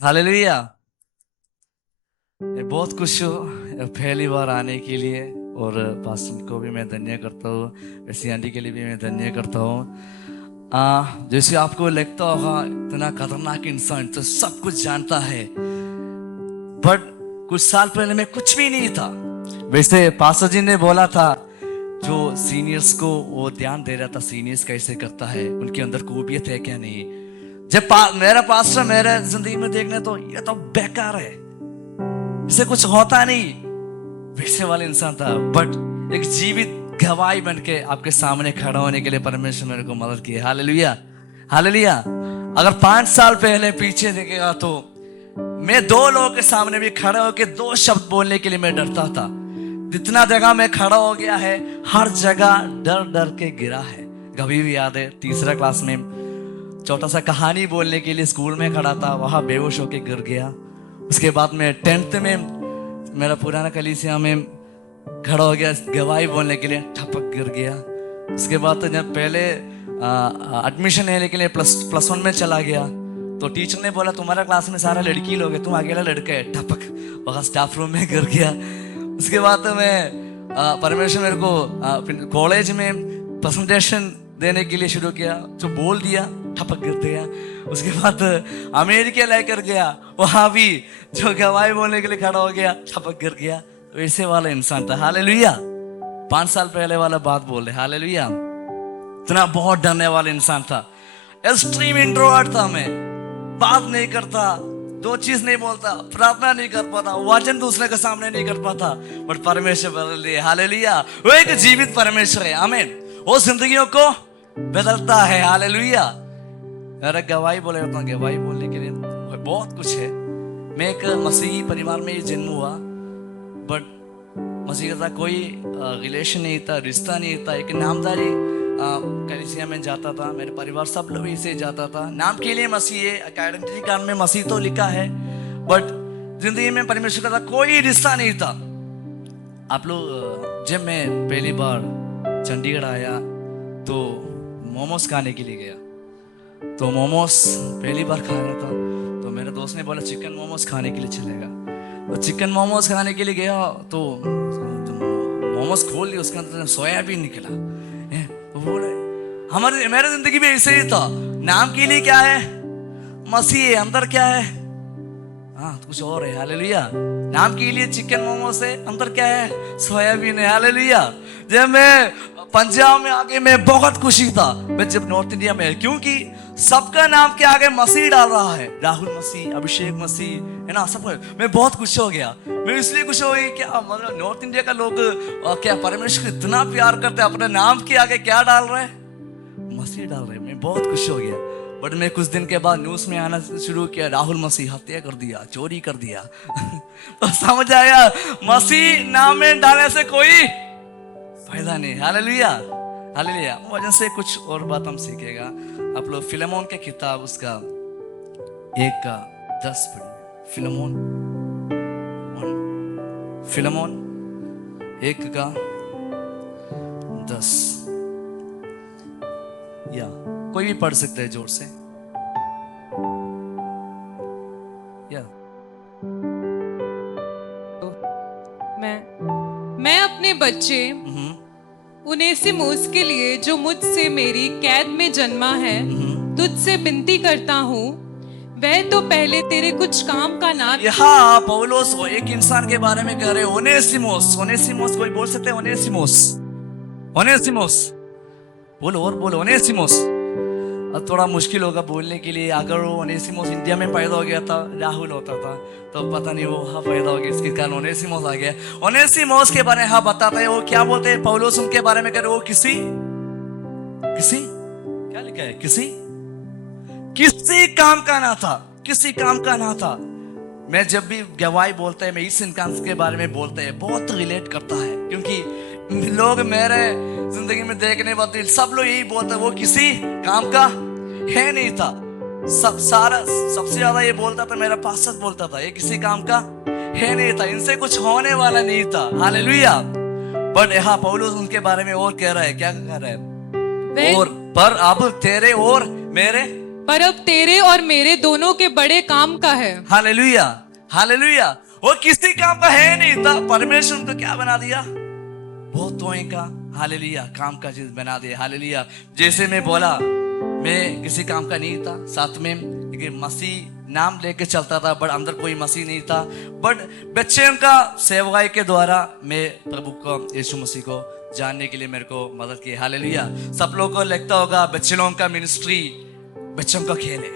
Hallelujah. मैं बहुत खुश हूँ पहली बार आने के लिए। और पास्टर को भी मैं धन्य करता हूँ, वैसे आंटी के लिए भी मैं धन्य करता हूँ। जैसे आपको लगता होगा इतना खतरनाक इंसान तो सब कुछ जानता है, बट कुछ साल पहले मैं कुछ भी नहीं था। वैसे पास्टर जी ने बोला था जो सीनियर्स को वो ध्यान दे रहा था, सीनियर्स कैसे करता है, उनके अंदर खूबियत है क्या नहीं। जब मेरा पास्टर मेरे जिंदगी में देखने तो ये तो बेकार है, इससे कुछ होता नहीं, वैसे वाला इंसान था। बट एक जीवित गवाही बन के आपके सामने खड़ा होने के लिए परमेश्वर मेरे को मदद की। Hallelujah, hallelujah. अगर 5 साल पहले पीछे देखेगा तो मैं 2 लोगों के सामने भी खड़ा होकर 2 शब्द बोलने के लिए मैं डरता था। जितना जगह मैं खड़ा हो गया है, हर जगह डर डर के गिरा है। कभी भी याद है 3रा क्लास में छोटा सा कहानी बोलने के लिए स्कूल में खड़ा था, वहां बेहोश होके गिर गया। उसके बाद में 10th में मेरा पुराना कलीसिया में खड़ा हो गया गवाही बोलने के लिए, ठपक गिर गया। उसके बाद तो जब पहले एडमिशन लेने के लिए प्लस 1 में चला गया तो टीचर ने बोला तुम्हारा क्लास में सारा लड़की लोग है, तुम अकेला लड़का है, ठपक वहां स्टाफ रूम में गिर गया। उसके बाद तो मैं परमेश्वर मेरे को कॉलेज में प्रेजेंटेशन देने के लिए शुरू किया, जो बोल दिया ठपक गिर गया। उसके बाद अमेरिका लेकर गया, वहां भी जो गवाही बोलने के लिए खड़ा हो गया, ठपक गिर गया। वैसे वाला इंसान था। हालेलुया। 5 साल पहले वाला बात बोल रहे। हालेलुया। इतना बहुत डरने वाला इंसान था, एक्सट्रीम इंट्रोवर्ट था मैं, बात नहीं करता, 2 चीज नहीं बोलता, प्रार्थना नहीं कर पाता, वचन दूसरे के सामने नहीं कर पाता, बट परमेश्वर बदल दिए। हालेलुया। वो एक जीवित परमेश्वर है। आमीन। वो जिंदगियों को बदलता है। हालेलुया। मेरा गवाही बोले होता हूँ, गवाही बोलने के लिए बहुत कुछ है। मैं एक मसीही परिवार में जन्म हुआ, बट मसीह का कोई रिलेशन नहीं था, रिश्ता नहीं था। एक नामदारी कलीसिया में जाता था, मेरे परिवार सब लोग इसे जाता था। नाम के लिए मसीह है, आइडेंटिटी कार्ड में मसीह तो लिखा है, बट जिंदगी में परमेश्वर का कोई रिश्ता नहीं था। आप लोग जब मैं पहली बार चंडीगढ़ आया तो मोमोज खाने के लिए गया, तो मोमोज पहली बार खाना था, तो मेरे दोस्त ने बोला चिकन मोमोज खाने के लिए चलेगा। तो चिकन मोमोज खाने के लिए गया तो मोमोज खोल लिया, उसके अंदर सोयाबीन निकला। तो बोले हमारे मेरे जिंदगी में ऐसे ही था, नाम के लिए क्या है मसीह है, अंदर क्या है हाँ कुछ और है। हालेलुया। नाम के लिए चिकन मोमोज है, अंदर क्या है सोयाबीन है। हालेलुया। जब मैं पंजाब में आके मैं बहुत खुशी था, मैं जब नॉर्थ इंडिया में, क्योंकि सबका नाम के आगे मसीह डाल रहा है, राहुल मसीह, अभिषेक मसीह, है ना, सब। मैं बहुत खुश हो गया। मैं इसलिए खुश हो गई क्या मतलब नॉर्थ इंडिया का लोग क्या परमेश्वर को इतना प्यार करते हैं, अपने नाम के आगे क्या डाल रहे हैं मसीह डाल रहे हैं। मैं बहुत खुश हो गया। बट मैं कुछ दिन के बाद न्यूज में आना शुरू किया, राहुल मसीह हत्या कर दिया, चोरी कर दिया। तो समझ आया मसीह नाम में डालने से कोई फायदा नहीं। Hallelujah, hallelujah. वजन से कुछ और बात हम सीखेगा। आप लोग फिलेमोन के किताब उसका 1 का 10 पढ़िए। फिलेमोन 1 का 10, या कोई भी पढ़ सकता है जोर से। या मैं अपने बच्चे उनेसिमुस के लिए जो मुझसे मेरी कैद में जन्मा है तुझसे विनती करता हूँ, वह तो पहले तेरे कुछ काम का ना। यहाँ पौलुस एक इंसान के बारे में कह रहे, ओनेसिमुस। ओनेसिमुस कोई बोल सकते हैं ओनेसिमुस, ओनेसिमुस बोलो और बोलो ओनेसिमुस। अब थोड़ा मुश्किल होगा बोलने के लिए। अगर वो ओनेसिमुस इंडिया में पैदा हो गया था, राहुल होता था, तो पता नहीं वो वहां पैदा हो गया, इसके कारण ओनेसिमुस आ गया। ओनेसिमुस के बारे में हाँ बताते हैं, वो क्या बोलते हैं पौलुस उनके बारे में कह रहे, वो किसी क्या लिखा है, किसी काम का ना था, किसी काम का ना था। मैं जब भी गवाही बोलते हैं, मैं इस इंसान के बारे में बोलते हैं, बहुत रिलेट करता है, क्योंकि लोग मेरे जिंदगी में देखने वाले सब लोग यही बोलते हैं वो किसी काम का है नहीं था। सबसे ज्यादा ये बोलता था मेरा पास्टर बोलता था, ये किसी काम का है नहीं था, इनसे कुछ होने वाला नहीं था। हालेलुया। बट यहाँ पौलुस उनके बारे में और कह रहा है, क्या कह रहा है, और पर अब तेरे और मेरे पर अब तेरे और मेरे दोनों के बड़े काम का है। Hallelujah, hallelujah. वो किसी काम का है नहीं था, परमेश्वर ने तो क्या बना दिया, बहुतों का हालेलुया काम का चीज बना दिया। हालेलुया। जैसे मैं बोला, मैं किसी काम का नहीं था, साथ में लेकिन मसीह नाम लेके चलता था, बट अंदर कोई मसीह नहीं था। बट बच्चों का सेवकाई के द्वारा मैं प्रभु को, यीशु मसीह को जानने के लिए मेरे को मदद की। हालेलुया। सब लोगों को लगता होगा बच्चों का मिनिस्ट्री बच्चों का खेल है,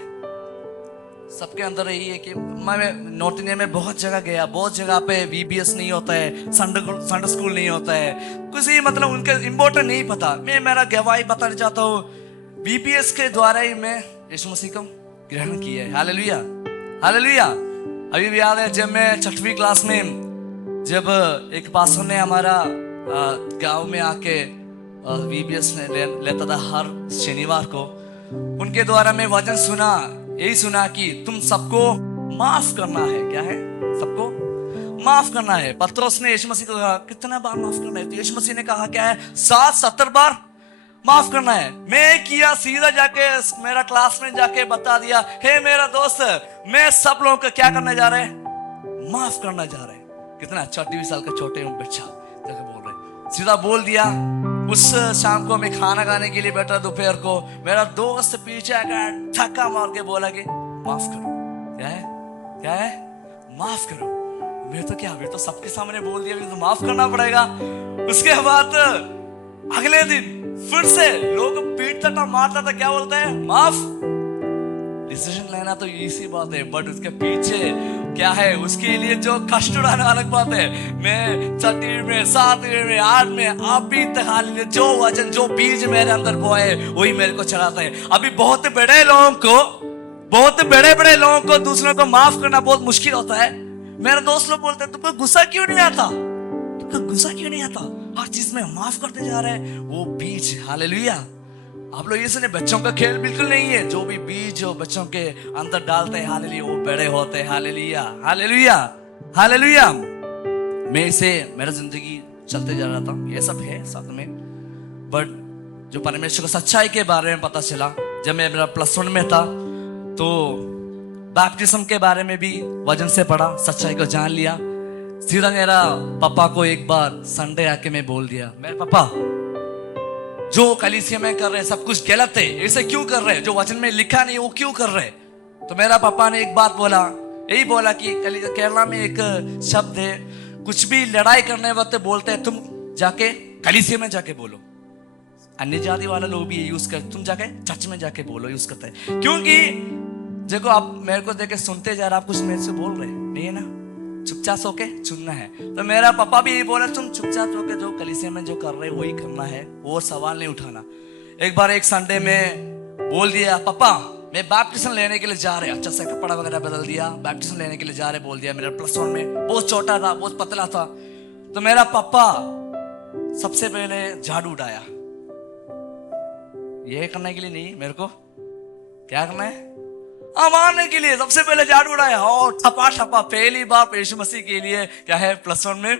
सबके अंदर यही है कि मैं नॉर्थ इंडिया में बहुत जगह गया, बहुत जगह पे VBS नहीं होता है, संडे स्कूल नहीं होता है, कुछ ही मतलब उनके इम्पोर्टेंट नहीं पता। मैं मेरा गवाही बताना चाहता हूँ, VBS के द्वारा ही मैं यीशु मसीह को ग्रहण किया है। Hallelujah, hallelujah. अभी भी याद है जब मैं 6वीं क्लास में, जब एक पास्टर ने हमारा गांव में आके VBS लेता था हर शनिवार को, उनके द्वारा मैं वचन सुना, यही सुना कि तुम सबको माफ करना है। क्या है? सबको माफ करना है। पत्रोस ने यीशु मसीह को कहा कितना बार माफ करना है, तो यीशु मसीह ने कहा क्या है, 70 बार माफ करना है। मैं किया, सीधा जाके मेरा क्लास में जाके बता दिया, हे मेरा दोस्त, मैं सब लोगों को क्या करने जा रहे हैं, माफ करना जा रहे हैं। कितना 28 साल का छोटे बच्चा जाके बोल रहे, सीधा बोल दिया। उस शाम को मैं खाना खाने के लिए बैठा, दोपहर को मेरा दोस्त पीछे आकर धक्का मार के बोला कि माफ करो। क्या है? क्या है? माफ करो। मैं तो क्या, मैं तो सबके सामने बोल दिया, तो माफ करना पड़ेगा। उसके बाद अगले दिन फिर से लोग पीटता था, मारता था, क्या बोलते हैं, माफ। डिसीजन लेना तो इसी बात है, बट उसके पीछे क्या है, उसके लिए जो कष्ट उड़ाना अलग बात है। मैं 6वीं में, 7वीं में, 8वीं में, आप भी हालेलुया, जो वचन, जो बीज मेरे अंदर बोए वही मेरे को चढ़ाता है। अभी बहुत बड़े लोगों को दूसरों को माफ करना बहुत मुश्किल होता है। मेरे दोस्त लोग बोलते हैं तुमको गुस्सा क्यों नहीं आता, तुमको गुस्सा क्यों नहीं आता, हर चीज में माफ करते जा रहे हैं। वो बीज, हालेलुया। आप लोग ये सुने, बच्चों का खेल बिल्कुल नहीं है। जो भी बीज जो बच्चों के अंदर डालते हैं, हालेलुया, वो बड़े होते हैं। Hallelujah, hallelujah, hallelujah. मैं इसे, मेरा जिंदगी चलते जा रहा था, ये सब है साथ में, बट जो परमेश्वर को सच्चाई के बारे में पता चला जब मैं मेरा +1 में था, तो बैप्टिज्म के बारे में भी वचन से पढ़ा, सच्चाई को जान लिया। सीधा मेरा पापा को एक बार संडे आके मैं बोल दिया, मेरे पापा जो कलीसिया में कर रहे हैं सब कुछ गलत है, ऐसे क्यों कर रहे हैं, जो वचन में लिखा नहीं वो क्यों कर रहे। तो मेरा पापा ने एक बात बोला, यही बोला कि केरला में एक शब्द है, कुछ भी लड़ाई करने वक्त बोलते हैं तुम जाके कलीसिया में जाके बोलो। अन्य जाति वाले लोग भी ये यूज करते, तुम जाके चर्च में जाके बोलो, यूज करते हैं। क्योंकि देखो आप मेरे को देख के सुनते जा रहे, आप कुछ मेरे से बोल रहे नहीं है ना, चुपचाप होके चुनना है। तो मेरा पापा भी यही बोला, तुम चुपचाप होके जो कलीसिया में जो कर रहे वही करना है, वो सवाल नहीं उठाना। एक बार एक संडे में बोल दिया, पापा मैं बैप्टिज्म लेने के लिए जा रहे, अच्छा सा कपड़ा वगैरह बदल दिया, बैप्टिज्म लेने के लिए जा रहे बोल दिया। मेरा +1 में बहुत छोटा था, बहुत पतला था। तो मेरा पापा सबसे पहले झाड़ू उठाया, ये करने के लिए नहीं, मेरे को क्या करना है, मारने के लिए। सबसे पहले झाड़ू उड़ाया और ठपा ठपा पहली बार यीशु मसीह के लिए क्या है +1 में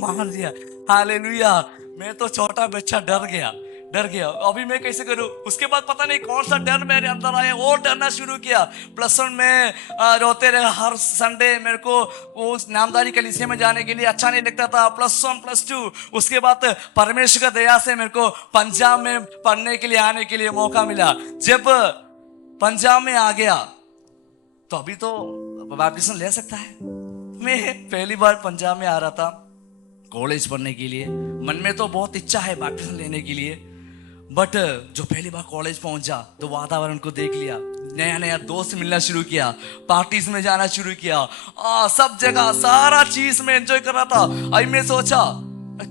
मार दिया। हालेलुया। मैं तो छोटा बच्चा डर गया। अभी मैं कैसे करूं। उसके बाद पता नहीं कौन सा डर मेरे अंदर आया, और डरना शुरू किया। +1 में रोते रहे हर संडे। मेरे को वो नामदारी कलीसिया में जाने के लिए अच्छा नहीं लगता था। +1 +2 उसके बाद परमेश्वर का दया से मेरे को पंजाब में पढ़ने के लिए आने के लिए मौका मिला। जब पंजाब में आ गया तो अभी तो बैप्टिज्म ले सकता है। मैं पहली बार पंजाब में आ रहा था कॉलेज पढ़ने के लिए। मन में तो बहुत इच्छा है बैप्टिज्म लेने के लिए, बट जो पहली बार कॉलेज पहुंचा तो वातावरण को देख लिया, नया नया दोस्त मिलना शुरू किया, पार्टीज में जाना शुरू किया, सब जगह सारा चीज में एंजॉय कर रहा था। अभी मैं सोचा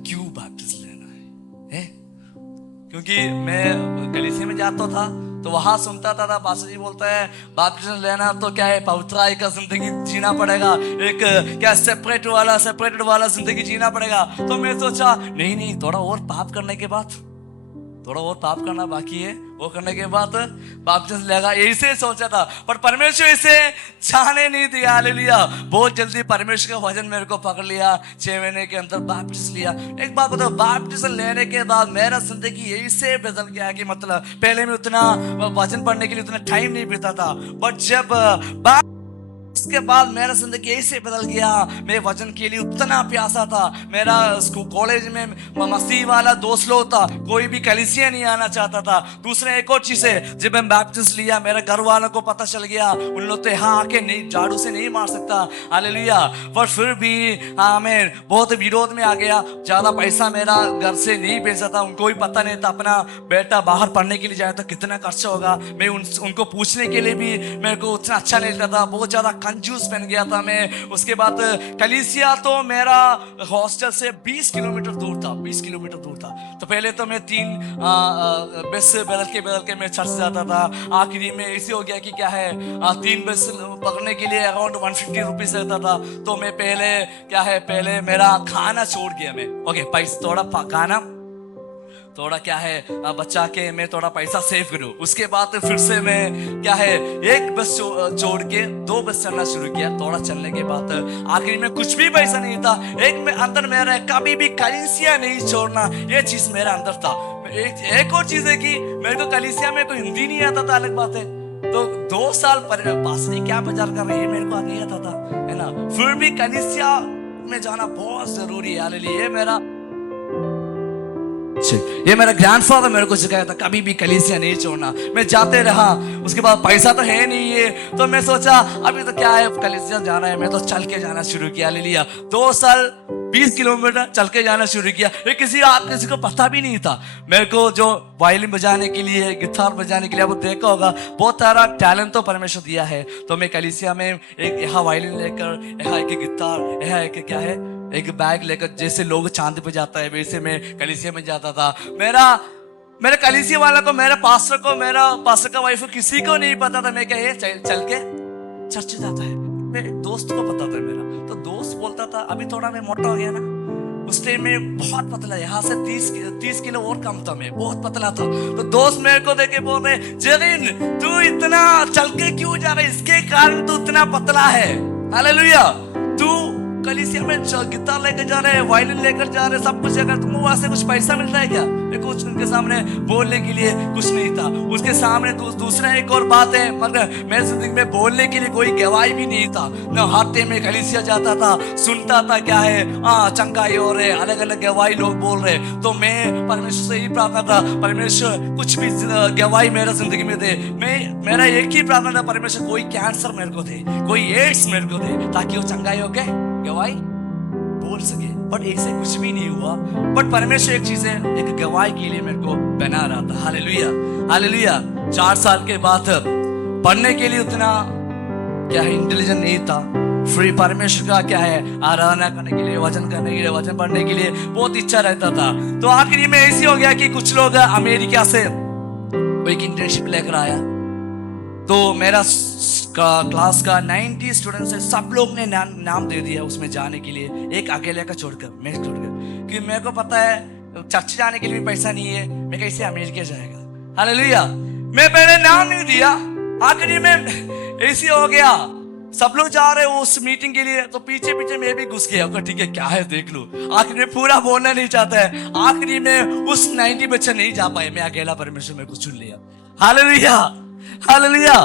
क्यों बैप्टिज्म लेना है? क्योंकि मैं कलीसिया में जाता था तो वहां सुनता था पास्टर जी बोलता है बैप्टिज्म लेना तो क्या है, पवित्राई का जिंदगी जीना पड़ेगा, एक क्या सेपरेटेड वाला जिंदगी जीना पड़ेगा। तो मैं सोचा नहीं, थोड़ा और पाप करने के बाद, थोड़ा और पाप करना बाकी है, वो करने के बाद बैप्टिज्म लेगा, ऐसे सोचा था, पर परमेश्वर इसे जाने नहीं दिया। हालेलुया। बहुत जल्दी परमेश्वर का वचन मेरे को पकड़ लिया, 6 महीने के अंदर बैप्टिज्म लिया। एक बात बताओ, बैप्टिज्म लेने के बाद मेरा जिंदगी ऐसे बदल गया कि मतलब पहले में उतना वचन पढ़ने के लिए उतना टाइम नहीं बीता था, बट जब इसके बाद मेरा जिंदगी ऐसे बदल गया। मैं वचन के लिए उतना प्यासा था। मेरा स्कूल कॉलेज में मसीह वाला दोस्त लोग था, कोई भी कलीसिया नहीं आना चाहता था। दूसरे एक और चीज है, जब मैं बैप्टिज्म लिया मेरे घर वालों को पता चल गया, उन लोग तो यहाँ आके नहीं, झाड़ू से नहीं मार सकता। हालेलुया। पर फिर भी मैं बहुत विरोध में आ गया। ज्यादा पैसा मेरा घर से नहीं भेजा था, उनको भी पता नहीं था अपना बेटा बाहर पढ़ने के लिए जाए तो कितना खर्चा होगा। मैं उनको पूछने के लिए भी मेरे को उतना अच्छा नहीं लगता था, बहुत ज्यादा कंजूस बन गया था मैं। उसके बाद कलीसिया तो मेरा हॉस्टल से 20 किलोमीटर दूर था, 20 किलोमीटर दूर था। तो पहले तो मैं 3 बस बदल के मैं चर्च जाता था। आखिरी में ऐसे हो गया कि क्या है, 3 बस पकड़ने के लिए अराउंड 150 रुपीज रहता था। तो मैं पहले मेरा खाना छोड़ गया मैं। ओके, पैसा थोड़ा खाना थोड़ा बच्चा के मैं थोड़ा पैसा सेव करूं। उसके बाद फिर से मैं एक बस छोड़ के 2 बस चलना शुरू किया। थोड़ा चलने के बाद आखिर में कुछ भी पैसा नहीं था। अंदर मेरा कभी भी कलीसिया नहीं छोड़ना, ये चीज मेरा अंदर था। एक और चीज है कि मेरे को कलीसिया में कोई हिंदी नहीं आता था, अलग बात है। तो 2 साल पास नहीं क्या प्रचार कर रहे हैं मेरे को नहीं आता था, है ना। फिर भी कलीसिया में जाना बहुत जरूरी है। हालेलुया। ये मेरा ग्रैंडफादर मेरे को सिखाया था, कभी भी कलीसिया नहीं छोड़ना। मैं जाते रहा। उसके बाद पैसा तो है नहीं है, तो मैं सोचा अभी तो क्या है, कलीसिया जाना है, मैं तो चल के जाना शुरू किया। ले लिया 2 साल 20 किलोमीटर चल के जाना शुरू किया। ये किसी को पता भी नहीं था। मेरे को जो वायलिन बजाने के लिए, गिटार बजाने के लिए, आप देखा होगा बहुत सारा टैलेंट तो परमेश्वर दिया है। तो मैं कलीसिया में यहाँ वायलिन लेकर, यहाँ एक गिटार, यहाँ एक बैग लेकर, जैसे लोग चांद पे जाता है वैसे मैं कलीसिया में जाता था। मेरे कलीसिया वाला को, मेरे पास्टर का वाइफ को किसी को नहीं पता था मैं चल के चर्च जाता है। मेरे दोस्त को पता था मेरा, तो दोस्त बोलता था अभी थोड़ा मैं मोटा हो गया ना। उस टाइम में बहुत पतला, यहाँ से 30 किलो और कम था, मैं बहुत पतला था। तो दोस्त मेरे को देखे बोल रहे, जरीन तू इतना चल के क्यों जा रहा है, इसके कारण तू इतना पतला है। हालेलुया। तू कलीसिया में गिटार लेकर जा रहे हैं, वायलिन लेकर जा रहे हैं, सब कुछ अगर तुमको वहां से कुछ पैसा मिलता है क्या? कुछ उनके सामने बोलने के लिए कुछ नहीं था। उसके सामने दूसरा एक और बात है, मतलब मेरे जिंदगी में बोलने के लिए कोई गवाही भी नहीं था। न हाथे में कलीसिया जाता था, सुनता था चंगाई हो रहे, अलग अलग गवाही लोग बोल रहे। तो मैं परमेश्वर से ही प्रार्थना था, परमेश्वर कुछ भी गवाही मेरा जिंदगी में दे। मेरा एक ही प्रार्थना था, परमेश्वर कोई कैंसर मेरे को दे, कोई एड्स मेरे को दे, ताकि वो चंगाई हो के गवाही बोल सके। बट ऐसे कुछ भी नहीं हुआ। बट परमेश्वर एक चीज है, एक गवाही के लिए मेरे को बना रहा था। हालेलुया। हालेलुया। 4 साल के बाद पढ़ने के लिए उतना इंटेलिजेंट नहीं था। फ्री परमेश्वर का आराधना करने के लिए, वचन करने के लिए, वचन पढ़ने के लिए बहुत इच्छा रहता था। तो आखिरी में ऐसी हो गया कि कुछ लोग अमेरिका से एक इंटर्नशिप लेकर आया। तो मेरा क्लास का 90 स्टूडेंट्स है, सब लोग ने नाम दे दिया उसमें जाने के लिए, एक अकेले का छोड़कर, मैं छोड़कर। कि मेरे को पता है चर्च जाने के लिए भी पैसा नहीं है, मैं कैसे अमेरिका जाएगा। हालेलुया। मैं पहले नाम नहीं दिया, आखिरी में ऐसी हो गया। सब लोग जा रहे हो उस मीटिंग के लिए, तो पीछे पीछे मैं भी घुस गया। ठीक है क्या है देख लो। आखिर में पूरा बोलना नहीं चाहता है, आखिरी में उस 90 बच्चे नहीं जा पाए, मैं अकेला परमेश्वर मेरे को चुन लिया। हालेलुया। हालेलुया।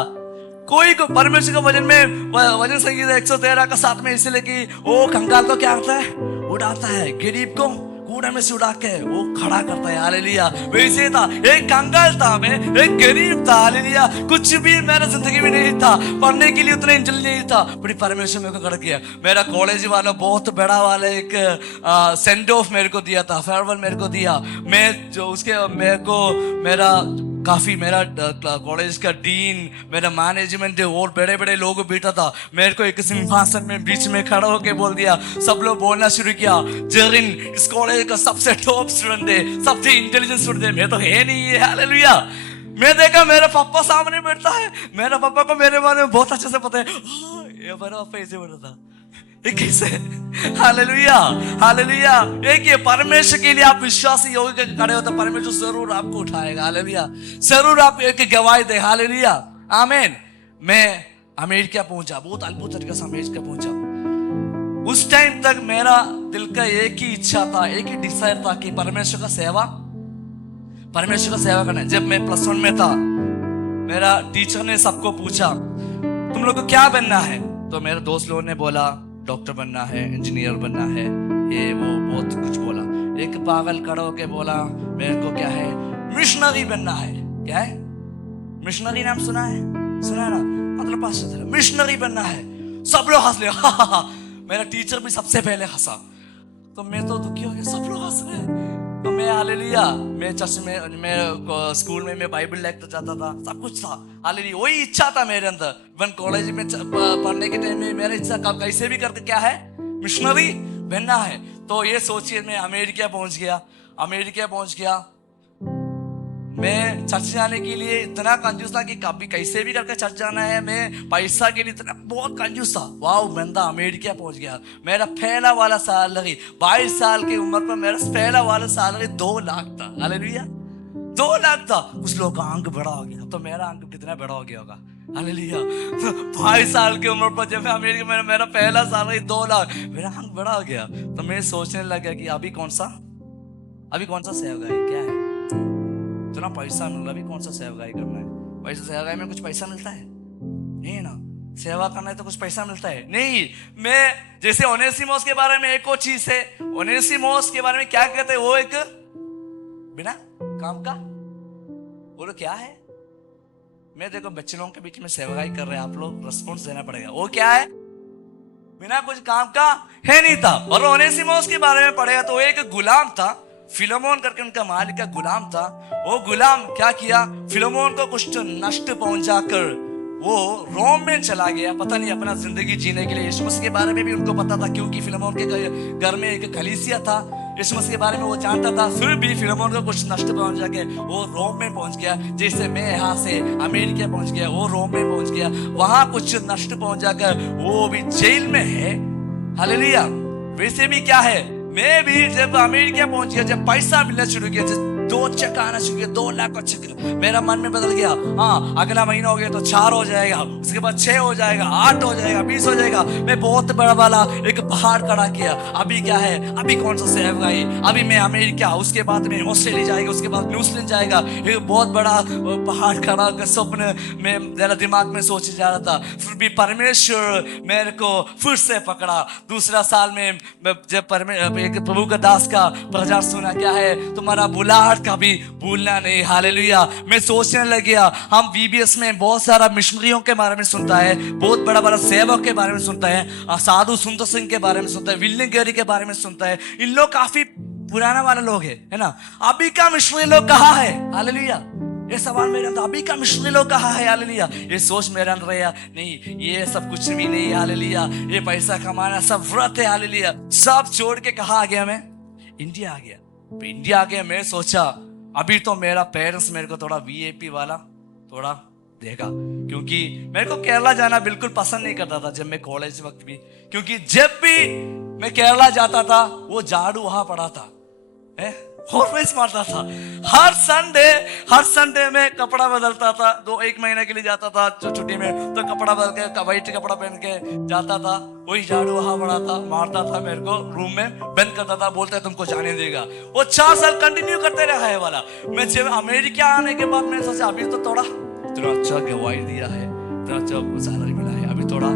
कोई को परमेश्वर का वचन संगीत 113 का 7 में इसलिए कि वो कंगाल को क्या करता है, उड़ाता है, गरीब को कूड़े में से उड़ा के वो खड़ा करता है। हालेलुया। वैसे था, एक कंगाल था, मैं एक गरीब था। हालेलुया। कुछ भी मेरा जिंदगी में नहीं था, पढ़ने के लिए उतना इंटेलिजेंट नहीं था, बड़ी परमेश्वर मेरे को कर किया। मेरा कॉलेज वाला बहुत बड़ा वाला एक सेंड ऑफ मेरे को दिया था, फेयरवेल मेरे को दिया। मैं जो उसके मेरा कॉलेज का डीन, मेरा मैनेजमेंट और बड़े बड़े लोग बैठा था। मेरे को एक सिंहासन में बीच में खड़ा होके बोल दिया, सब लोग बोलना शुरू किया, जरीन इस कॉलेज का सबसे टॉप स्टूडेंट है, सबसे इंटेलिजेंट स्टूडेंट है। मैं तो है नहीं है। हालेलुया। मैं देखा मेरा पापा सामने बैठता है, मेरा पापा को मेरे बारे में बहुत अच्छे से पता है। ये मेरा पापा ऐसे बैठा था, ये कैसे? Hallelujah, hallelujah. एक ये परमेश्वर के लिए आप विश्वासी योग्य खड़े हो तो परमेश्वर जरूर आपको उठाएगा। हालेलुया, जरूर आप एक गवाही दे। हालेलुया, आमीन। मैं अमेरिका पहुंचा, बहुत अद्भुत तरीके से अमेरिका पहुंचा। उस टाइम तक मेरा दिल का एक ही इच्छा था, एक ही डिजायर था कि परमेश्वर का सेवा करना है। जब मैं +1 में था, मेरा टीचर ने सबको पूछा तुम लोग को क्या बनना है, तो मेरे दोस्त लोगों ने बोला डॉक्टर बनना है, इंजीनियर बनना है, ये वो बहुत कुछ बोला। एक पागल खड़ा होके बोला मेरे को क्या है, मिशनरी बनना है। क्या है मिशनरी? नाम सुना है ना? मतलब पास मिशनरी बनना है। सब लोग हंस ले। मेरा टीचर भी सबसे पहले हंसा, तो मैं तो दुखी हो गया, सब लोग हंस रहे हैं। तो मैं हालेलुया, मैं चर्च में, मैं स्कूल में मैं बाइबल लेकर जाता था, सब कुछ था। हालेलुया, वही इच्छा था मेरे अंदर। वन कॉलेज में पढ़ने के टाइम में मेरा इच्छा कब कैसे भी करके क्या है, मिशनरी बनना है। तो ये सोचिए मैं अमेरिका पहुंच गया। मैं चर्च जाने के लिए इतना कंजूस था कि कभी कैसे भी करके चर्च जाना है। मैं पैसा के लिए इतना बहुत कंजूस था। वाह, बंदा अमेरिका पहुंच गया। मेरा पहला वाला सैलरी 22 साल की उम्र पर मेरा पहला वाला सैलरी 2 लाख था। हालेलुया, 2 लाख था। कुछ लोगों का अंक बड़ा हो गया, तो मेरा अंक कितना बड़ा हो गया होगा? हालेलुया, 22 साल की उम्र पर जब मैं अमेरिका में, मेरा पहला सैलरी 2 लाख, मेरा अंक बड़ा हो गया। तो मैं सोचने लगा कि अभी कौन सा सेवगाई क्या है, इतना पैसा मिल रहा, अभी कौन सा सेवगाई करना है? पैसा सेवगाई में कुछ पैसा मिलता है नहीं ना? सेवा करना है तो कुछ पैसा मिलता है नहीं। मैं जैसे ओनेसिमोस के बारे में एक और चीज है, ओनेसिमोस के बारे में क्या कहते हैं, वो एक बिना काम का, बोलो क्या है? मैं देखो बच्चे लोगों के बीच में सेवगाई कर रहे हैं, आप लोग रिस्पॉन्स देना पड़ेगा। वो क्या है? बिना कुछ काम का है नहीं था। और ओनेसिमोस के बारे में पढ़ेगा तो वो एक गुलाम था, फिलोमोन करके उनका मालिक का गुलाम था। वो गुलाम क्या किया, फिलोमोन को कुछ नष्ट पहुंचाकर वो रोम में चला गया, पता नहीं अपना जिंदगी जीने के लिए। यीशु मसीह के बारे में भी उनको पता था, क्योंकि फिलोमोन के घर में एक कलीसिया था। यीशु मसीह के बारे में वो जानता था, फिर भी फिलोमोन को कुछ नष्ट पहुंचा के वो रोम में पहुंच गया। जैसे मैं यहाँ से अमेरिका पहुंच गया, वो रोम में पहुंच गया, वहां कुछ नष्ट पहुंचा कर वो भी जेल में है। हालेलुया। वैसे भी क्या है, मैं भी जब अमेरिका पहुंच गया, जब पैसा मिलना शुरू किया, 2 चेक आना शुरू किया, 2 लाख का चेक, मेरा मन में बदल गया। हाँ, अगला महीना हो गया तो 4 हो जाएगा, उसके बाद 6 हो जाएगा, 8 हो जाएगा, 20 हो जाएगा। मैं बहुत बड़ा वाला एक पहाड़ खड़ा किया। अभी क्या है, अभी कौन सा सेवगाई, अभी मैं अमेरिका, उसके बाद में ऑस्ट्रेलिया जाएगा, उसके बाद न्यूजीलैंड जाएगा। एक बहुत बड़ा पहाड़ खड़ा कर स्वप्न में मेरा दिमाग में सोचे जा रहा था। फिर भी परमेश्वर मेरे को फिर से पकड़ा। दूसरा साल में जब एक प्रभु का दास का प्रचार सुना, क्या है, तुम्हारा बुलाहट कभी भूलना नहीं। हालेलुया। मैं सोचने लग गया, हम VBS में बहुत सारा मिशनरियों के बारे में सुनता है, बहुत बड़ा बड़ा सेवक के बारे में सुनता है, साधु सुंदर सिंह के बारे में सुनता है, विलियम कैरी के बारे में सुनता है। इन लोग काफी पुराना वाले लोग है ना। अभी का मिशनरी लोग कहाँ है? हालेलुया। ये सवाल मेरे अंदर, अभी का मिशनरी लोग कहाँ है? हालेलुया। ये सोच मेरे अंदर है, नहीं ये सब कुछ भी नहीं। हालेलुया। ये पैसा कमाना सब व्रत है। हालेलुया। सब छोड़ के कहाँ आ गया मैं? इंडिया आ गया। इंडिया आ गया, मैं सोचा अभी तो मेरा पेरेंट्स मेरे को थोड़ा VIP वाला थोड़ा देगा, क्योंकि मेरे को केरला जाना बिल्कुल पसंद नहीं करता था जब मैं कॉलेज वक्त भी, क्योंकि जब भी मैं केरला जाता था वो झाड़ू वहां पड़ा था, ऑलवेज मारता था। हर संडे में कपड़ा बदलता था। 1 महीने के लिए जाता था छुट्टी में, तो कपड़ा बदल के वाइट कपड़ा पहन के जाता था। वही झाड़ू वहां पड़ा था, मारता था मेरे को, रूम में बंद करता था, बोलता है तुमको जाने देगा। वो 4 साल कंटिन्यू करते रहा है वाला। मैं जब अमेरिका आने के बाद मैंने सोचा अभी तो थोड़ा इतना अच्छा गवाही दिया है, इतना अच्छा सैलरी मिला है, अभी थोड़ा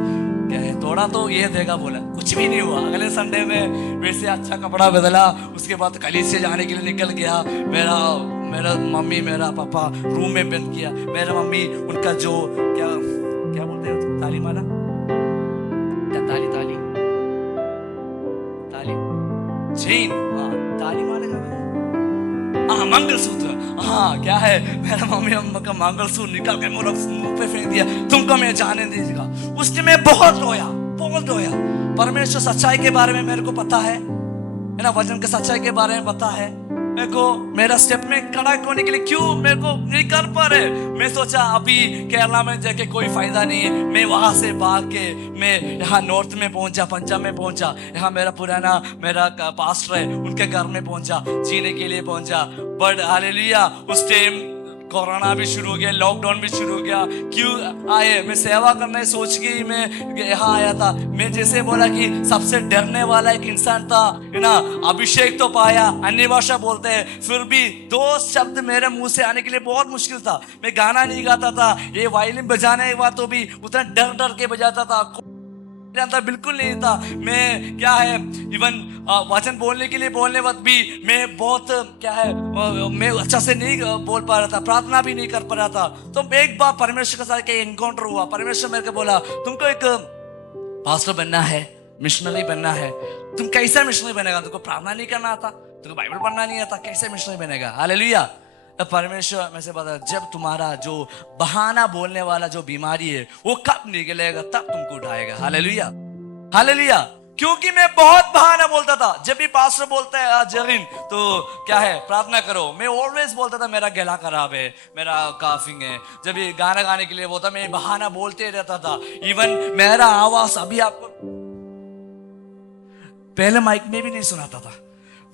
क्या है, थोड़ा तो ये देगा। बोला कुछ भी नहीं हुआ। अगले संडे में वैसे अच्छा कपड़ा बदला, उसके बाद कलीसिया जाने के लिए निकल गया। मेरा मम्मी मेरा पापा रूम में बंद किया। मेरा मम्मी उनका जो क्या बोलते हैं, ताली माला, क्या ताली चेन, ताली माला, मंगलसूत्र, क्या है, मेरा मम्मी का मंगलसूत्र निकाल के मेरे मुंह पे फेंक दिया, तुमको मैं जाने नहीं देगा। उसके मैं बहुत रोया। परमेश्वर सच्चाई के बारे में मेरे को पता है ना, वचन के सच्चाई के बारे में पता है। मेरे को मेरा स्टेप में खड़ा होने के लिए क्यों मेरे को नहीं कर पा रहे। मैं सोचा अभी केरला में जाके कोई फायदा नहीं, मैं वहां से भाग के मैं यहाँ नॉर्थ में पहुंचा, पंजाब में पहुंचा, यहाँ मेरा पास्टर है उनके घर में पहुंचा, जीने के लिए पहुंचा। बट हालेलुया उस टाइम कोरोना भी शुरू हो गया, लॉकडाउन भी शुरू हो गया। क्यों आए? मैं सेवा करने सोच के ही मैं यहाँ आया था। मैं जैसे बोला कि सबसे डरने वाला एक इंसान था, है ना, अभिषेक तो पाया, अन्य भाषा बोलते हैं, फिर भी 2 शब्द मेरे मुंह से आने के लिए बहुत मुश्किल था। मैं गाना नहीं गाता था, ये वायलिन बजाने के बाद तो भी उतना डर डर के बजाता था, मेरे अंदर बिल्कुल नहीं था। मैं क्या है इवन वचन बोलने के लिए बोलने वक्त भी मैं बहुत क्या है मैं अच्छा से नहीं बोल पा रहा था, प्रार्थना भी नहीं कर पा रहा था। तो एक बार परमेश्वर के साथ एक एनकाउंटर हुआ। परमेश्वर मेरे को बोला तुमको एक पास्टर बनना है, मिशनरी बनना है। तुम कैसा मिशनरी बनेगा? तुमको प्रार्थना नहीं करना आता, तुमको बाइबल पढ़ना नहीं आता, कैसे मिशनरी बनेगा? हालेलुया। परमेश्वर में से बता, जब तुम्हारा जो बहाना बोलने वाला जो बीमारी है वो कब निकलेगा तब तुमको उठाएगा। Hallelujah, hallelujah. क्योंकि मैं बहुत बहाना बोलता था। जब भी पास्टर बोलता है जरीन तो क्या है प्रार्थना करो, मैं ऑलवेज बोलता था मेरा गला खराब है, मेरा काफिंग है। जब भी गाना गाने के लिए बोलता मैं बहाना बोलते रहता था। इवन मेरा आवाज अभी आपको पहले माइक में भी नहीं सुनाता था।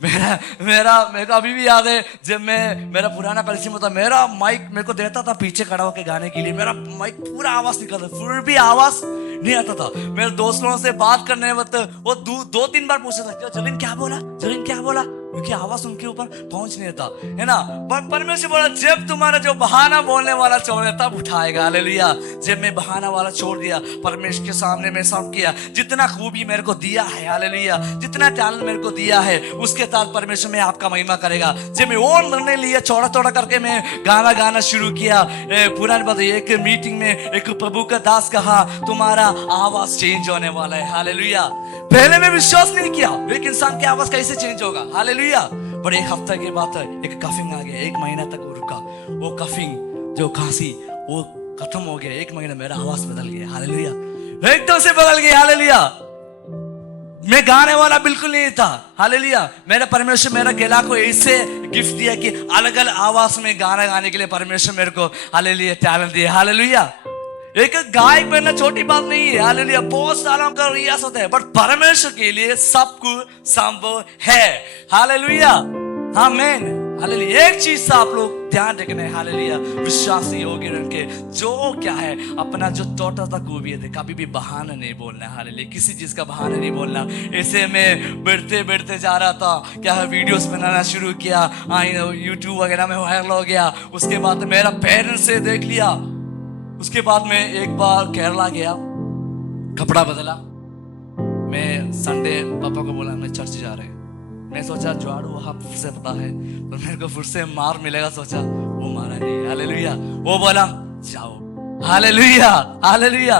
मेरे को अभी भी याद है जब मेरा पुराना कलीसिया में था, मेरा माइक मेरे को देता था पीछे खड़ा होकर गाने के लिए, मेरा माइक पूरा आवाज निकलता, फिर भी आवाज नहीं आता था। मेरे दोस्तों से बात करने वक्त वो 2-3 बार पूछता था जरीन क्या बोला, जरीन क्या बोला, क्योंकि आवाज उनके ऊपर पहुंच नहीं था, है ना। पर परमेश्वर बोला जब तुम्हारा जो बहाना बोलने वाला छोड़े तब उठाएगा। हालेलुया। जब मैं बहाना वाला छोड़ दिया, परमेश्वर के सामने मैं सब किया, जितना खूबी मेरे को दिया है, हालेलुया, जितना टैलेंट मेरे को दिया है उसके साथ परमेश्वर में आपका महिमा करेगा। जब मैं वो निर्णय लिया, थोड़ा थोड़ा करके मैं गाना गाना शुरू किया। पुरानी बात, एक मीटिंग में एक प्रभु का दास कहा तुम्हारा आवाज चेंज होने वाला है। हालेलुया। पहले मैं विश्वास नहीं किया, एक इंसान की आवाज कैसे चेंज होगा। हालेलुया। पर एक हफ्ता के बाद एक कफिंग आ गया, 1 महीना तक वो रुका। वो कफिंग जो खांसी वो खत्म हो गया। 1 महीना मेरा आवाज बदल गया। हालेलुया, एकदम से बदल गया। हालेलुया। मैं गाने वाला बिल्कुल नहीं था। हालेलुया। मेरा परमेश्वर मेरा गला को ऐसे गिफ्ट दिया कि अलग अलग आवाज में गाना गाने के लिए परमेश्वर मेरे को हालेलुया टैलेंट दिया। हालेलुया। एक गायक बनना छोटी बात नहीं है। हालेलुया। बहुत सालों का रियाज होता है, बट परमेश्वर के लिए सब कुछ संभव है। हालेलुया, आमीन, हालेलुया। एक चीज से आप लोग ध्यान रखना है, हालेलुया, विश्वासी होगे उनके जो क्या है अपना जो छोटा सा खूबी है कभी भी बहाना नहीं बोलना है। हालेलुया, किसी चीज का बहाना नहीं बोलना। ऐसे में बढ़ते बढ़ते जा रहा था, क्या है वीडियोस बनाना शुरू किया, यूट्यूब वगैरह में वायरल हो गया। उसके बाद मेरा पेरेंट्स से देख लिया। उसके बाद मैं एक बार केरला गया, कपड़ा बदला। मैं संडे पापा को बोला मैं चर्च जा रहे हैं। मैं सोचा झाड़ू वहां फिर से पता है तो मेरे को फिर से मार मिलेगा, सोचा वो मारा नहीं। हालेलुया। वो बोला जाओ। Hallelujah, hallelujah.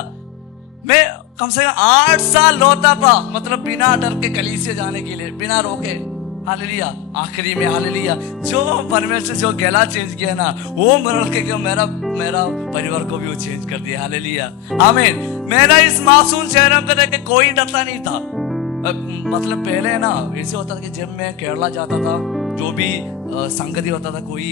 मैं कम से कम 8 साल लौटा था, मतलब बिना डर के कलीसिया जाने के लिए, बिना रोके। हालेलुया। आखिरी में हालेलुया जो परमेश्वर जो गला चेंज किया ना, वो मेरा परिवार को भी वो चेंज कर दिया। हालेलुया, आमीन। मेरा इस मासूम चेहरे को देख के कोई डरता नहीं था। मतलब पहले ना ऐसे होता था कि जब मैं केरला जाता था, जो भी संगति होता था, कोई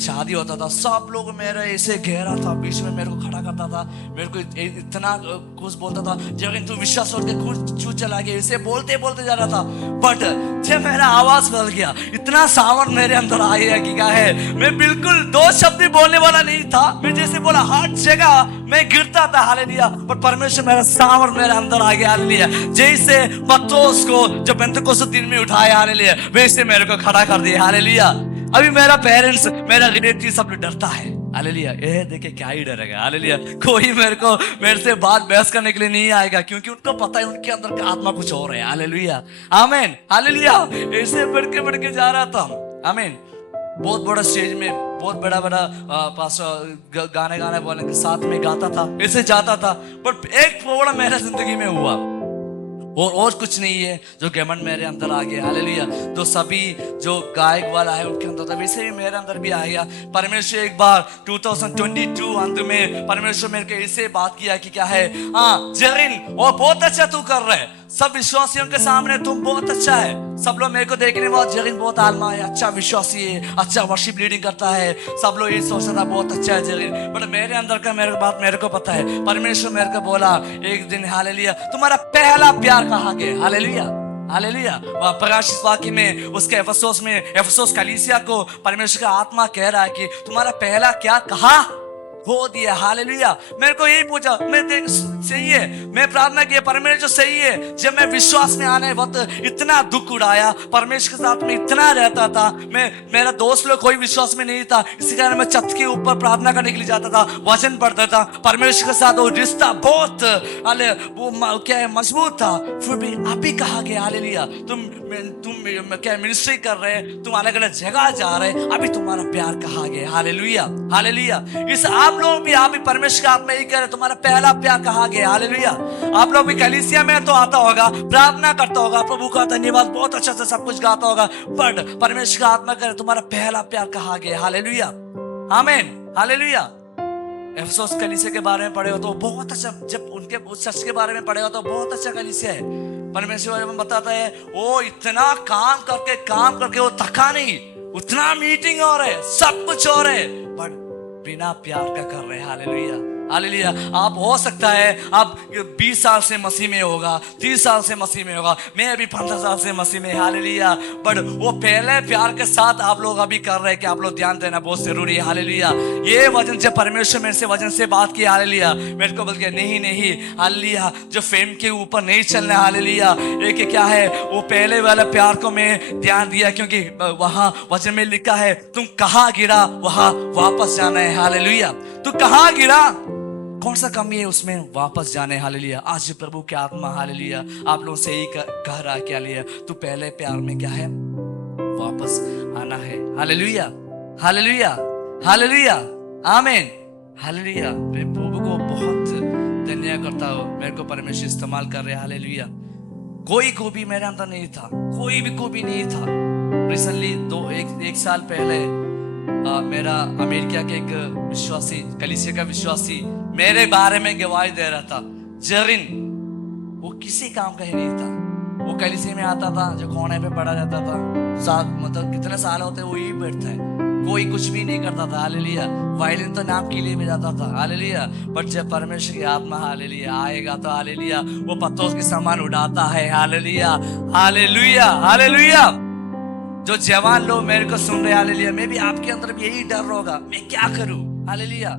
शादी होता था, सब लोग मेरा ऐसे घेरा था, बीच में मेरे को खड़ा करता था, मेरे को इतना कुछ बोलता था, जब तू विश्वास करके कुछ चूत चला गया, ऐसे बोलते बोलते जा रहा था। बट जब मेरा आवाज बदल गया, इतना सावर मेरे अंदर आ गया कि क्या है, मैं बिल्कुल 2 शब्द बोलने वाला नहीं था। मैं जैसे बोला हर जगह मैं गिरता था। हालेलुया। पर परमेश्वर मेरा सावर मेरे अंदर आ गया। हालेलुया। जैसे पत्रोस को जब पेंटेकोस्त दिन में उठाया, हालेलुया, वैसे मेरे को खड़ा कर दिया। हालेलुया। अभी मेरा पेरेंट्स, मेरा रिलेटिव सब डरता है। हालेलुया। ये देखे क्या ही डरेगा। हालेलुया। कोई मेरे से बात बहस करने के लिए नहीं आएगा, क्योंकि उनको पता है उनके अंदर का आत्मा कुछ और है। हालेलुया, आमीन, हालेलुया। ऐसे बढ़ के जा रहा था। आमीन। बहुत बड़ा स्टेज में बहुत बड़ा पास्टर गाने बोलने के साथ में गाता था, ऐसे जाता था। पर एक प्रोग्राम मेरा जिंदगी में हुआ और कुछ नहीं है, जो घमंड मेरे अंदर आ गया। हालेलुया। तो सभी जो गायक वाला है उनके अंदर था, वैसे ही मेरे अंदर भी आ गया। परमेश्वर एक बार 2022 अंत में परमेश्वर मेरे को ऐसे बात किया कि क्या है, हाँ जरीन, और बहुत अच्छा तू कर रहा है, सब विश्वासियों के सामने तुम बहुत अच्छा है। सब लोग मेरे को देखने में बहुत जरीन बहुत आलमा है, अच्छा विश्वासी है, अच्छा वर्शिप लीडिंग करता है। सब लोग ये सोचता था बहुत अच्छा है जरीन, बट मेरे अंदर का मेरे बात मेरे को पता है। परमेश्वर मेरे को बोला एक दिन, हालेलुया, तुम्हारा पहला प्यार कहाँ गया? Hallelujah, hallelujah. वह प्रकाशित वाक्य में उसके एफेसोस कलीसिया को परमेश्वर का आत्मा कह रहा है कि तुम्हारा पहला क्या कहा हो दिया। हालेलुया। मेरे को यही पूछा, मैं सही है, मैं प्रार्थना की परमेश्वर सही है। जब मैं विश्वास में आने वक्त इतना दुख उड़ाया, परमेश्वर के साथ में इतना रहता था, मेरा दोस्त लोग कोई विश्वास में नहीं था, इसी कारण मैं छत के ऊपर प्रार्थना करने के लिए जाता था, वचन पढ़ता था। परमेश्वर के साथ वो रिश्ता बहुत वो क्या है मजबूत था। फिर भी अभी कहा गया, हालेलुया, तुम क्या मिनिस्ट्री कर रहे, तुम अलग अलग जगह जा रहे, अभी तुम्हारा प्यार कहा गया। Hallelujah, hallelujah. इस आप लोग भी परमेश्वर का आत्मा यही कह रहे, तुम्हारा पहला प्यार कहा गया। हालेलुया। आप लोग भी कलीसिया में तो आता होगा, प्रार्थना करता होगा, प्रभु का धन्यवाद बहुत अच्छा से सब कुछ गाता होगा, बट परमेश्वर का आत्मा कह रहे तुम्हारा पहला प्यार कहा गया। हालेलुया, आमीन, हालेलुया। एफेसोस कलीसिया के बारे में पढ़े हो तो बहुत अच्छा, जब उनके उस चर्च के बारे में पढ़े हो तो बहुत अच्छा कलीसिया है। परमेश्वर बताता है वो इतना काम करके वो थका नहीं, उतना मीटिंग हो रहे, सब कुछ हो रहे, बट बिना प्यार का कर रहे। Hallelujah, hallelujah. आप हो सकता है आप 20 साल से मसीह में होगा, 30 साल से मसीह में होगा, मैं अभी 15 साल से मसीह में। हालेलुया। बट वो पहले प्यार के साथ आप लोग अभी कर रहे हैं कि आप लोग ध्यान देना बहुत जरूरी है। हालेलुया। ये वचन जब परमेश्वर मेरे से वचन से बात की, हालेलुया, मेरे को बोल के नहीं, हालेलुया, जो फेम के ऊपर नहीं चलना। हालेलुया। एक क्या है वो पहले वाला प्यार को मैं ध्यान दिया, क्योंकि वहां वचन में लिखा है तुम कहाँ गिरा वहां वापस जाना है। हालेलुया। तू कहाँ गिरा, कौन सा कमी है उसमें वापस जाने। हालेलुया। आज प्रभु के आत्मा, हालेलुया, आप लोगों से ही कह रहा है क्या लिया, तू पहले प्यार में क्या है वापस आना है। हालेलुया, हालेलुया, हालेलुया, आमीन, हालेलुया। मैं प्रभु को बहुत धन्यवाद करता हूँ, मेरे को परमेश्वर इस्तेमाल कर रहे। हालेलुया। कोई को भी मेरे अंदर नहीं था, कोई भी को भी नहीं था। रिसेंटली एक साल पहले मेरा अमेरिका के एक विश्वासी, कलीसिया का विश्वासी मेरे बारे में गवाही दे रहा था। जरीन वो किसी काम का ही नहीं था, वो कलीसिया में आता था, जो कोने पे पड़ा जाता था, मतलब कितने साल होते वो यही बैठता है, कोई कुछ भी नहीं करता था। हालेलुया। वायलिन तो नाम के लिए भी जाता था। हालेलुया। बट जब परमेश्वर की आत्मा, हालेलुया, आएगा तो हालेलुया वो पत्तों के सामान उड़ाता है। Hallelujah, hallelujah, hallelujah. जो जवान लोग मेरे को सुन रहे, हालेलुया, मैं भी आपके अंदर भी यही डर होगा, मैं क्या करूं। हालेलुया।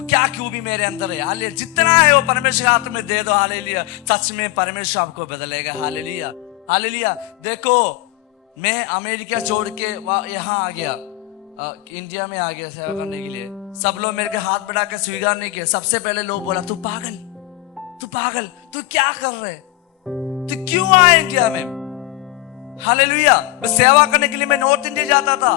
क्या क्यों भी मेरे अंदर है। हालेलुया। जितना है वो परमेश्वर के हाथ में दे दो। हालेलुया। सच में परमेश्वर आपको बदलेगा। Hallelujah, hallelujah. देखो मैं अमेरिका छोड़ के यहाँ आ गया, इंडिया में आ गया सेवा करने के लिए। सब लोग मेरे के हाथ बढ़ा के स्वीकार नहीं किया। सबसे पहले लोग बोला तू पागल, तू पागल, तू क्या कर रहे, तू क्यों आया इंडिया में। हालेलुया। मैं सेवा करने के लिए मैं नॉर्थ इंडिया जाता था,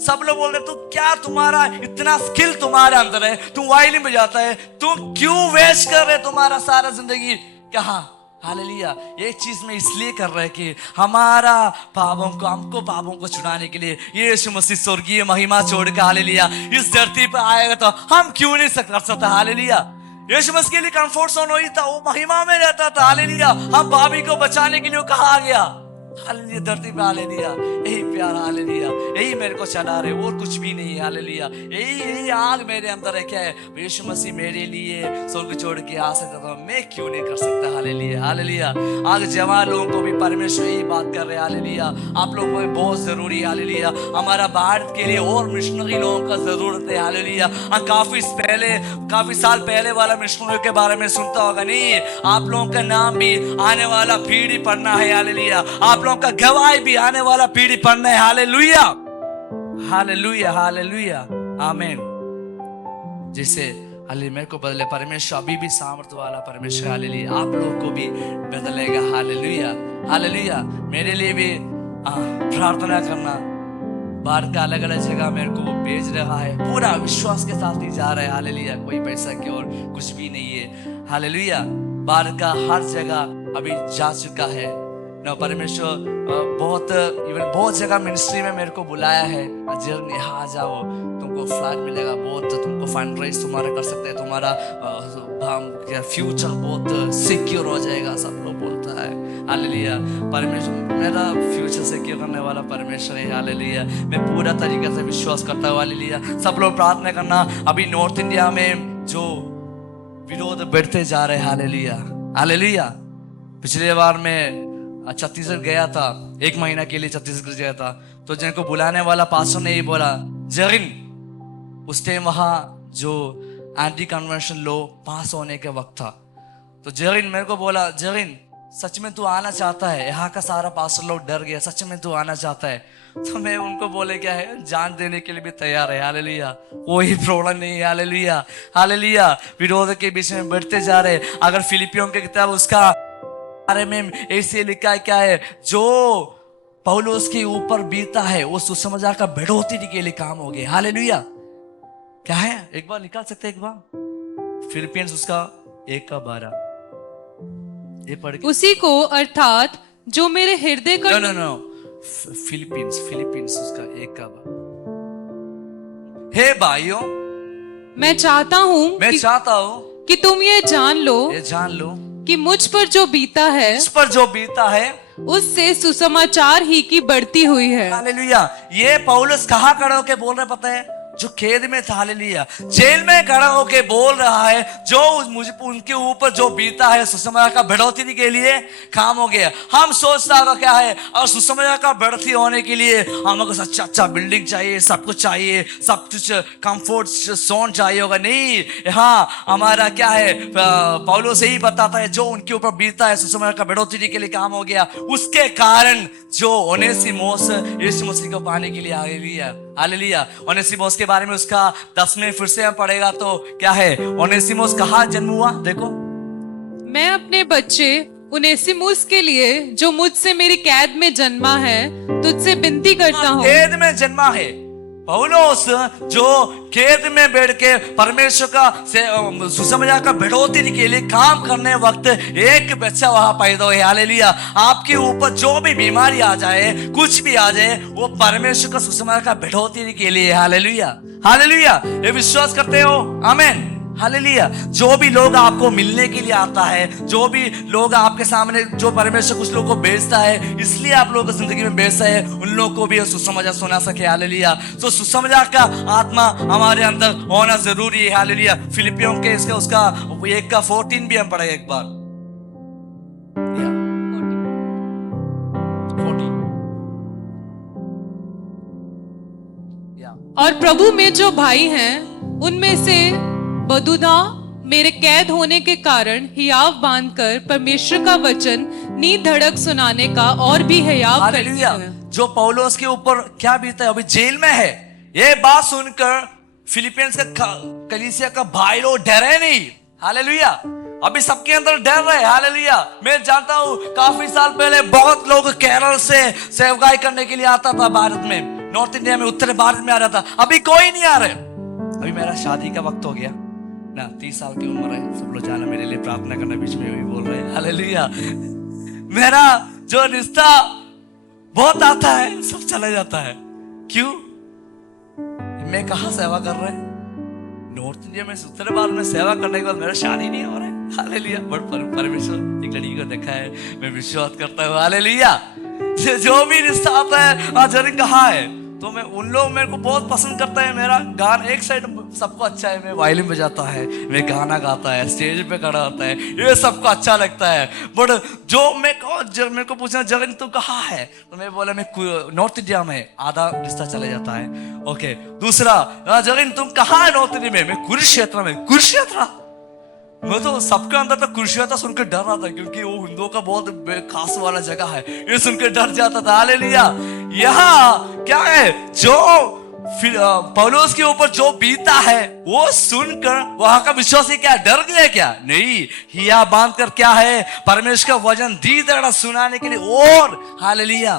सब लोग बोल रहे तू क्या, तुम्हारा इतना स्किल तुम्हारे अंदर है, तू वायलिन बजाता है, तुम क्यों वेस्ट कर रहे तुम्हारा सारा जिंदगी कहाँ। हालेलुया। ये चीज में इसलिए कर रहे कि हमारा हमको पापों को छुड़ाने के लिए यीशु मसीह स्वर्गीय महिमा छोड़ के, हालेलुया, इस धरती पर आएगा तो हम क्यों नहीं कर सकता। हालेलुया। यीशु मसीह के लिए कंफर्ट जोन वही था, वो महिमा में रहता था। हालेलुया। हम पापी को बचाने के लिए कहा गया, हालेलुया, धरती पे। हालेलुया। यही प्यार, हालेलुया, यही मेरे को चला रहे, और कुछ भी नहीं है। हालेलुया। यही आग मेरे अंदर है। क्या है, यीशु मसीह मेरे लिए स्वर्ग छोड़ के आ सकता था, मैं क्यों नहीं कर सकता। Hallelujah, hallelujah. आज जवान लोगों को भी परमेश्वर यही बात कर रहे हैं। हालेलुया। आप लोगों को बहुत जरूरी है। हालेलुया। हमारा भारत के लिए और मिशनरी लोगों का जरूरत है। हालेलुया। काफी साल पहले वाला मिशनरी के बारे में सुनता होगा, नहीं, आप लोगों का नाम भी आने वाला पीढ़ी पढ़ना है। हालेलुया। आप लोगों का गवाही भी आने वाला पीढ़ी पढ़ना है। हालेलुया, हालेलुया, हालेलुया, आमीन। जिसे हालेलुया मेरे को बदले परमेश्वर, अभी भी सामर्थ वाला परमेश्वर, हालेलुया, आप लोगों को भी बदलेगा। Hallelujah, hallelujah. मेरे लिए भी प्रार्थना करना। बाहर का अलग अलग जगह मेरे को भेज रहा है, पूरा विश्वास के साथ ही जा रहा है। हालेलुया। कोई पैसा की और कुछ भी नहीं है। हालेलुया। बाहर का हर जगह अभी जा चुका है ना परमेश्वर। बहुत जगह मिनिस्ट्री में मेरे को बुलाया है, अजर यहाँ आ जाओ, तुमको फ्लैट मिलेगा, बहुत तुमको फंड रेज तुम्हारा कर सकते हैं, तुम्हारा फ्यूचर बहुत सिक्योर हो जाएगा, सब लोग बोलता है। हालेलुया। परमेश्वर मेरा फ्यूचर सिक्योर करने वाला परमेश्वर है, हालेलुया। मैं पूरा तरीके से विश्वास करता हूँ, हालेलुया। सब लोग प्रार्थना करना। अभी नॉर्थ इंडिया में जो विरोध बढ़ते जा रहे हैं, हालेलुया, हालेलुया। पिछले बार मैं छत्तीसगढ़ गया था, 1 महीना के लिए छत्तीसगढ़ गया था। तो जिनको बुलाने वाला पास्टर ने ये बोला, जरिन, उस टाइम वहां जो एंटी कन्वेंशन लॉ पास होने का वक्त था। तो जरिन मेरे को बोला, जरिन सच में तू आना चाहता है? यहाँ का सारा पास्टर लोग डर गया, सच में तू आना चाहता है? तो मैं उनको बोले, क्या है, जान देने के लिए भी तैयार है, हालेलुया। कोई प्रॉब्लम नहीं है, हालेलुया, हालेलुया। विरोध के बीच में बढ़ते जा रहे। अगर फिलिपियों की किताब उसका बारे में ऐसे लिखा है, क्या है, जो पौलुस के ऊपर बीता है वो सुसमाचार का बढ़ोतरी के लिए काम हो गया, हालेलुया। क्या है, एक बार निकाल सकते हैं, एक बार फिलिपियंस उसका 1:12 ये पढ़ के। उसी को अर्थात जो मेरे हृदय का नो फिलिपियंस उसका 1:12। हे भाइयों, मैं चाहता हूँ कि तुम ये जान लो कि मुझ पर जो बीता है, इस पर जो बीता है, उससे सुसमाचार ही की बढ़ती हुई है। हालेलुया। ये पौलुस कहाँ खड़ा होके बोल रहे पता है? जो खेद में था, हालेलुया, जेल में खड़ा होके बोल रहा है, जो मुझे उनके ऊपर जो बीता है सुसमाचार का बढ़ोतरी के लिए काम हो गया। हम सोचता होगा क्या है, और सुसमाचार का बढ़ोतरी होने के लिए हमको अच्छा बिल्डिंग चाहिए, सब कुछ चाहिए, सब कुछ कंफर्ट जोन चाहिए होगा। नहीं, हाँ, हमारा क्या है, पौलुस यही बताता है, जो उनके ऊपर बीता है सुसमाचार का बढ़ोतरी के लिए काम हो गया। उसके कारण जो ओनेसिमोस यीशु मसीह को पाने के लिए आ गई, हालेलुया। ओनेसिमोस के बारे में उसका 10 में फिर से हम पढ़ेगा तो क्या है, ओनेसिमोस कहाँ जन्म हुआ, देखो। मैं अपने बच्चे उनेसिमुस के लिए, जो मुझसे मेरी कैद में जन्मा है, तुझसे विनती करता हूँ। कैद में जन्मा है पौलुस, जो कैद में बैठ के परमेश्वर का सुसमाचार का बढ़ोतरी के लिए काम करने वक्त एक बच्चा वहां पैदा हुआ, हालेलुया। आपके ऊपर जो भी बीमारी आ जाए, कुछ भी आ जाए, वो परमेश्वर का सुसमाचार का बढ़ोतरी के लिए, हालेलुया, हालेलुया। ये विश्वास करते हो? आमीन, हालेलुया। जो भी लोग आपको मिलने के लिए आता है, जो भी लोग आपके सामने, जो परमेश्वर कुछ लोगों को भेजता है, इसलिए आप लोगों को जिंदगी में भेजता है, उन लोगों को भी सुसमाचार सुना सके, हालेलुया। तो सुसमाचार का आत्मा हमारे अंदर होना जरूरी है, हालेलुया। फिलिपियों के इसका उसका 1:14 भी हम पढ़े एक बार। 40 और प्रभु में जो भाई हैं, उनमें से बदुदा मेरे कैद होने के कारण हियाव बांधकर परमेश्वर का वचन धड़क सुनाने का और भी हियाव करते हैं। जो पौलुस के ऊपर क्या बीता है, अभी जेल में है, ये बात सुनकर फिलिपियंस का कलीसिया का भाई लोग डरे नहीं, हालेलुया। अभी सबके अंदर डर रहे, हालेलुया। मैं जानता हूँ काफी साल पहले बहुत लोग केरल से सेवकाई करने के लिए आता था भारत में, नॉर्थ इंडिया में, उत्तर भारत में आ रहा था। अभी कोई नहीं आ रहे। अभी मेरा शादी का वक्त हो गया ना, 30 साल की उम्र है, सब लोग जाना मेरे लिए प्रार्थना करना, बीच में भी बोल रहे हैं, हालेलुया। मेरा जो रिश्ता बहुत आता है, सब चला जाता है। क्यों? मैं कहाँ सेवा कर रहे हैं? नॉर्थ इंडिया में, उत्तर भारत में सेवा करने के बाद मेरा शादी नहीं हो रहा है, हालेलुया। बट परमेश्वर एक लड़की को देखा है, मैं विश्वास करता हूँ, हालेलुया। जो भी रिश्ता आता है, आज कहाँ है, तो मैं उन लोग मेरे को बहुत पसंद करता है। मेरा गाना एक साइड सबको अच्छा है, मैं वायलिन बजाता है, मैं गाना गाता है, स्टेज पे खड़ा होता है, ये सबको अच्छा लगता है। बट जो मेरे को पूछना, जगन तू कहाँ है, तो मैं बोला मैं नॉर्थ इंडिया में, आधा रिश्ता चले जाता है। ओके, दूसरा, जगन तुम कहाँ है नॉर्थ इंडिया में? मैं कुरुक्षेत्र में। कुरुक्षेत्र? मैं तो सबके अंदर तो कुरुक्षेत्र सुनकर डर रहा था, क्योंकि वो हिंदुओं का बहुत खास वाला जगह है, ये सुनकर डर जाता था, हालेलुया। यहाँ क्या है, जो पौलुस के ऊपर जो बीता है, वो सुनकर वहां का विश्वासी क्या डर गया क्या? नहीं, हिया बांध कर क्या है, परमेश्वर का वचन धीरे सुनाने के लिए, और हालेलुया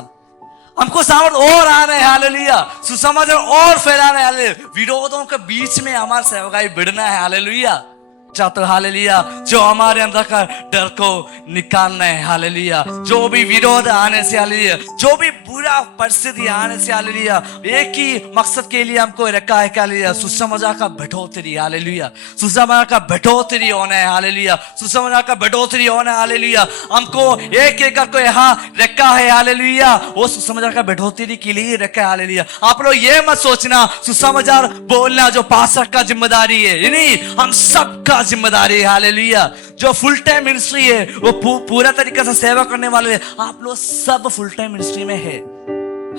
हमको सामर्थ और आ रहे हैं, हालेलुया। सुसमाचार और फैला रहे हैं, हालेलुया। विरोधों के बीच में हमारा सेवकाई बढ़ना है, हालेलुया। चाहते हो, हालेलुया। जो हमारे अंदर का डर को निकालना है, हालेलुया। जो भी विरोध आने से, हालेलुया, जो भी पूरा परिस्थिति आने से हालेलुया एक ही मकसद के लिए हमको रखा है, हालेलुया सुसमाचार का बढ़ोतरी, हालेलुया सुसमाचार का बढ़ोतरी होना है, हालेलुया सुसमाचार का बढ़ोतरी होना है, हालेलुया हमको एक एक करके यहाँ रखा है, हालेलुया वो सुसमाचार का बढ़ोतरी के लिए रखा है, हालेलुया। आप लोग ये मत सोचना सुसमाचार बोलना जो पास्टर का जिम्मेदारी है, नहीं हम सबका जिम्मेदारी है, हालेलुया जो फुल टाइम मिनिस्ट्री है वो पूरा तरीके से सेवा करने वाले हैं। आप लोग सब फुल टाइम मिनिस्ट्री में है,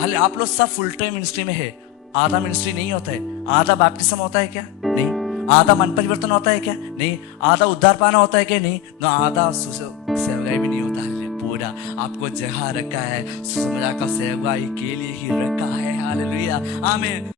हाले आप लोग सब फुल टाइम मिनिस्ट्री में है। आधा मिनिस्ट्री नहीं होता है, आधा बैप्टिज्म होता है क्या? नहीं। आधा मन परिवर्तन होता है क्या? नहीं। आधा उद्धार पाना होता है क्या? नहीं। ना आधा सेवगाई भी नहीं होता है, पूरा आपको जगह रखा है सुसमाचार का सेवगाई के लिए ही रखा है, हालेलुया आमीन।